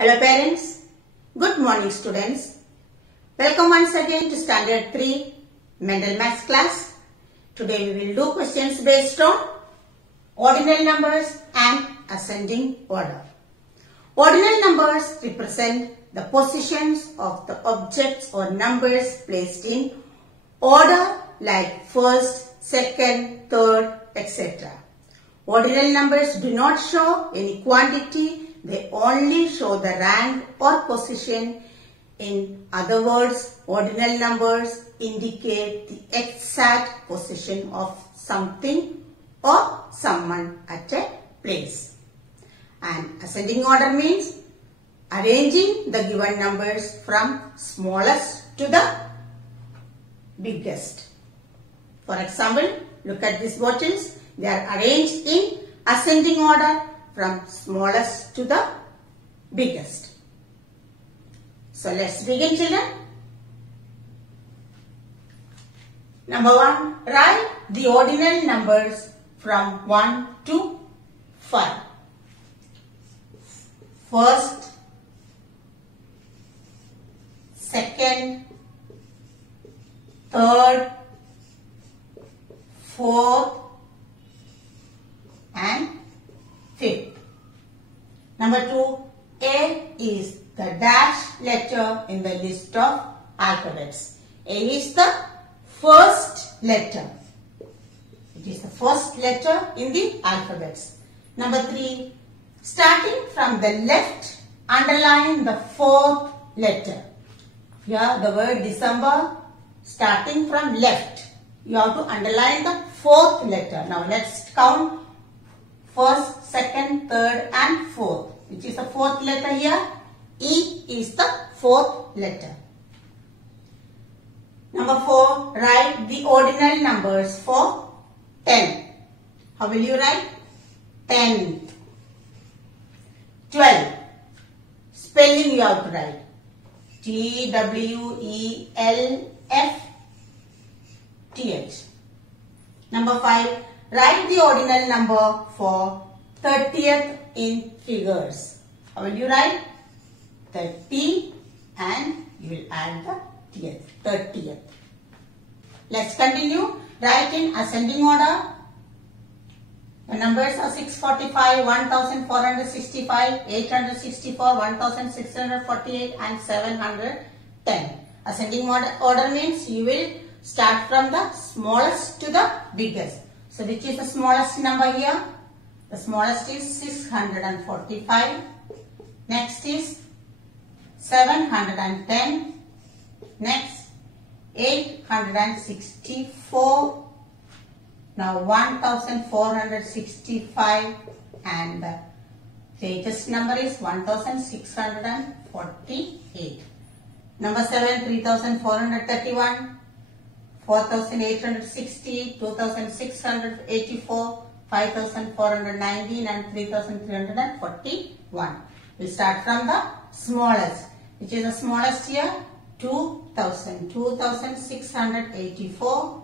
Hello parents, good morning students. Welcome once again to Standard 3 Mental Maths class. Today we will do questions based on ordinal numbers and ascending order. Ordinal numbers represent the positions of the objects or numbers placed in order like first, second, third, etc. Ordinal numbers do not show any quantity. They only show the rank or position. In other words, ordinal numbers indicate the exact position of something or someone at a place. And ascending order means arranging the given numbers from smallest to the biggest. For example, look at these bottles. They are arranged in ascending order from smallest to the biggest. So let's begin, children. Number 1, write the ordinal numbers from 1 to 5. First, second, third, fourth, and fifth. Number 2, A is the dash letter in the list of alphabets. A is the first letter. It is the first letter in the alphabets. Number 3, starting from the left, underline the fourth letter. Here the word December, starting from left, you have to underline the fourth letter. Now let's count first, second, third and fourth. Which is the fourth letter here? E is the fourth letter. Number 4, write the ordinal numbers for 10. How will you write? 10. 12. Spelling you have to write. TWELFTH. Number 5. Write the ordinal number for 30th in figures. How will you write? 30 and you will add the 30th. Let's continue. Write in ascending order. The numbers are 645, 1465, 864, 1648 and 710. Ascending order means you will start from the smallest to the biggest. So which is the smallest number here? The smallest is 645. Next is 710. Next 864. Now 1465 and the latest number is 1648. Number 7, 3431. 4860, 2684, 5419 and 3341. We start from the smallest. Which is the smallest here? 2000, 2684,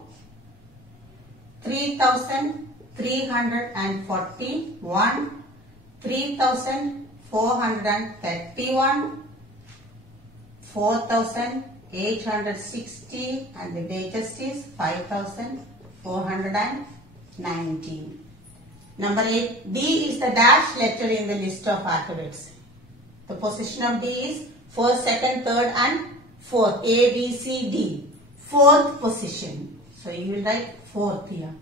3341, 3431, 4860 and the latest is 5419. Number 8, D is the dash letter in the list of alphabets. The position of D is first, second, third and fourth. A, B, C, D. Fourth position. So you will write fourth here.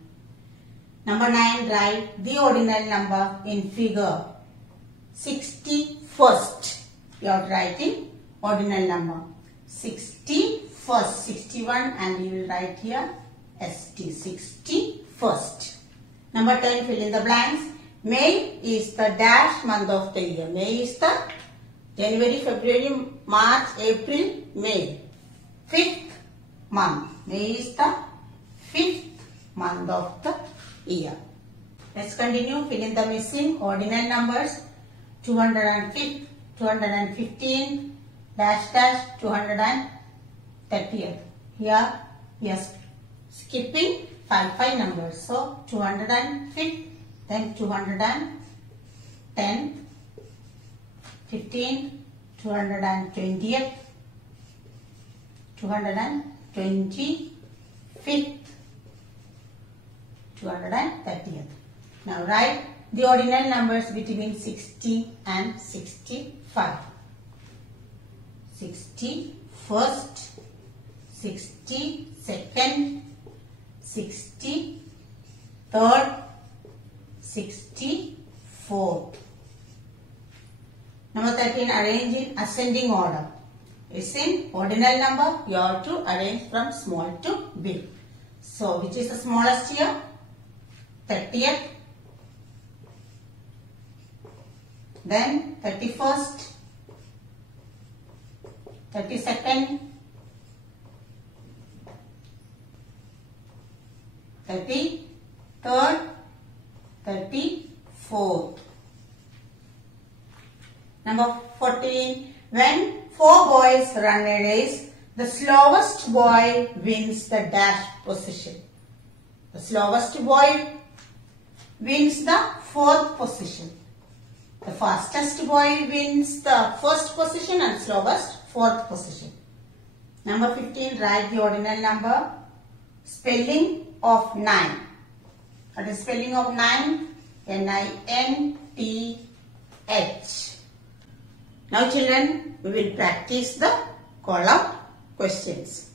Number 9, write the ordinal number in figure 61st. You are writing ordinal number. 61st, 61 and you will write here ST, 61st. Number 10, fill in the blanks. May is the dash month of the year. May is the January, February, March, April, May. 5th month. May is the 5th month of the year. Let's continue. Fill in the missing ordinal numbers. 205, 215, dash dash 230th. Here we are skipping 5 numbers. So 205, then 210, 15, 220th, 225th, 230th. Now write the ordinal numbers between 60 and 65. 61st, 62nd, 63rd, 64th. Number 13, arrange in ascending order. It's in ordinal number. You have to arrange from small to big. So, which is the smallest here? 30th. Then 31st. 32nd. 33rd. 34th. Number 14. When 4 boys run a race, the slowest boy wins the dash position. The slowest boy wins the 4th position. The fastest boy wins the 1st position and slowest 4th position. Number 15. Write the ordinal number. Spelling of 9. What is spelling of 9? N-I-N-T-H. Now children, we will practice the call out questions.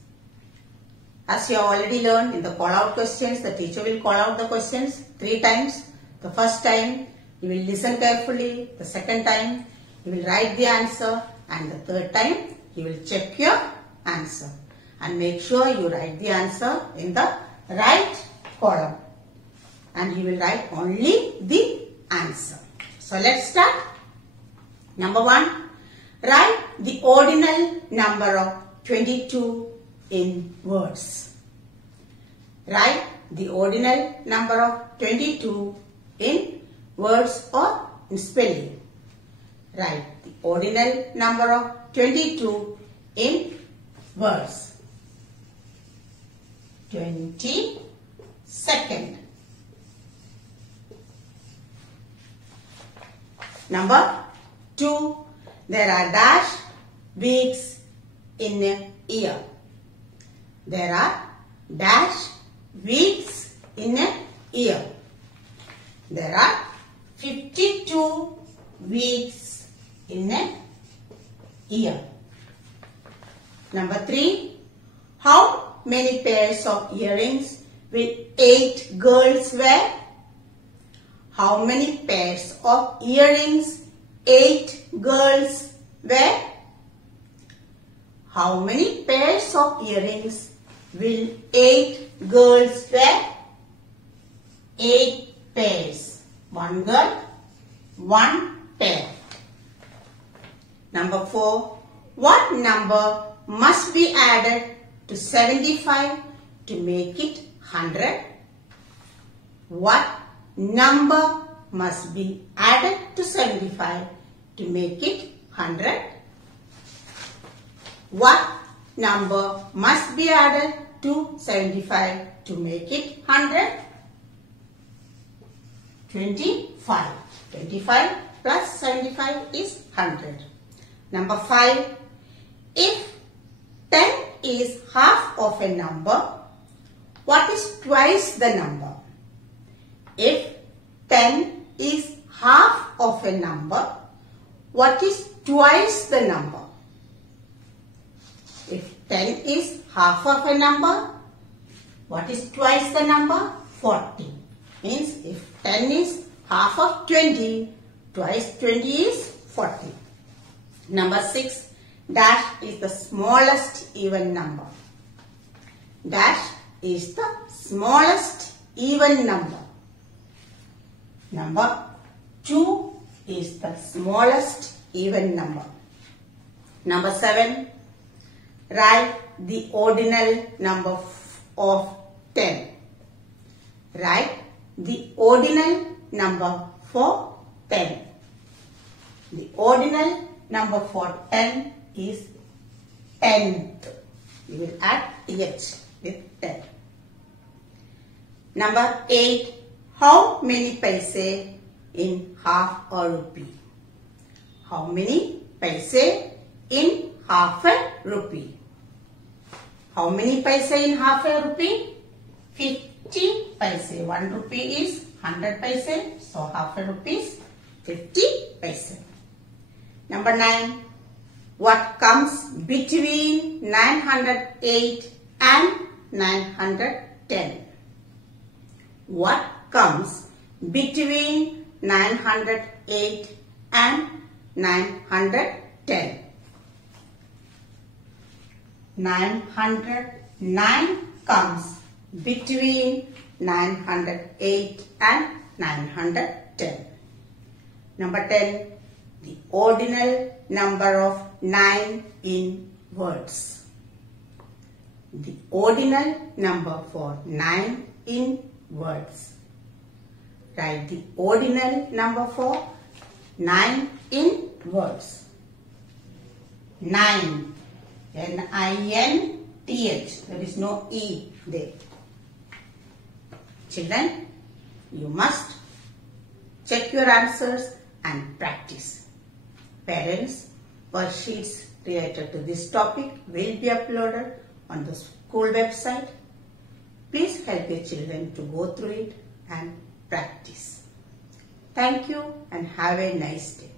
As you have already learned, in the call out questions, the teacher will call out the questions 3 times. The first time, you will listen carefully. The second time, you will write the answer. And the third time, you will check your answer. And make sure you write the answer in the right column. And you will write only the answer. So let's start. Number 1. Write the ordinal number of 22 in words. Write the ordinal number of 22 in words or in spelling. Write the ordinal number of 22 in words. 22nd. Number 2. There are dash weeks in a year. There are dash weeks in a year. There are 52 weeks in a year. Number 3. How many pairs of earrings will 8 girls wear? How many pairs of earrings 8 girls wear? How many pairs of earrings will 8 girls wear? 8 pairs. 1 girl, 1 pair. Number 4. What number must be added to 75 to make it 100? What number must be added to 75 to make it 100? What number must be added to 75 to make it 100? 25. 25 plus 75 is 100. Number 5. If 10 is half of a number, what is twice the number? If 10 is half of a number, what is twice the number? If 10 is half of a number, what is twice the number? 40. Means if 10 is half of 20, twice 20 is 40. Number 6. Dash is the smallest even number. Dash is the smallest even number. Number 2 is the smallest even number. Number 7. Write the ordinal number of 10. Write the ordinal number for 10. The ordinal number for 10 is 10th. You will add th with 10. Number 8. How many paise in half a rupee? How many paise in half a rupee. How many paise in half a rupee? 50 paise. 1 rupee is 100 paise. So half a rupee is 50 paise. Number 9. What comes between 908 and 910? What comes between 908 and 910? 909 comes between 908 and 910. Number 10. The ordinal number of 9 in words. The ordinal number for 9 in words. Write the ordinal number for 9 in words. 9. N-I-N-T-H. There is no E there. Children, you must check your answers and practice. Parents, worksheets related to this topic will be uploaded on the school website. Please help your children to go through it and practice. Thank you and have a nice day.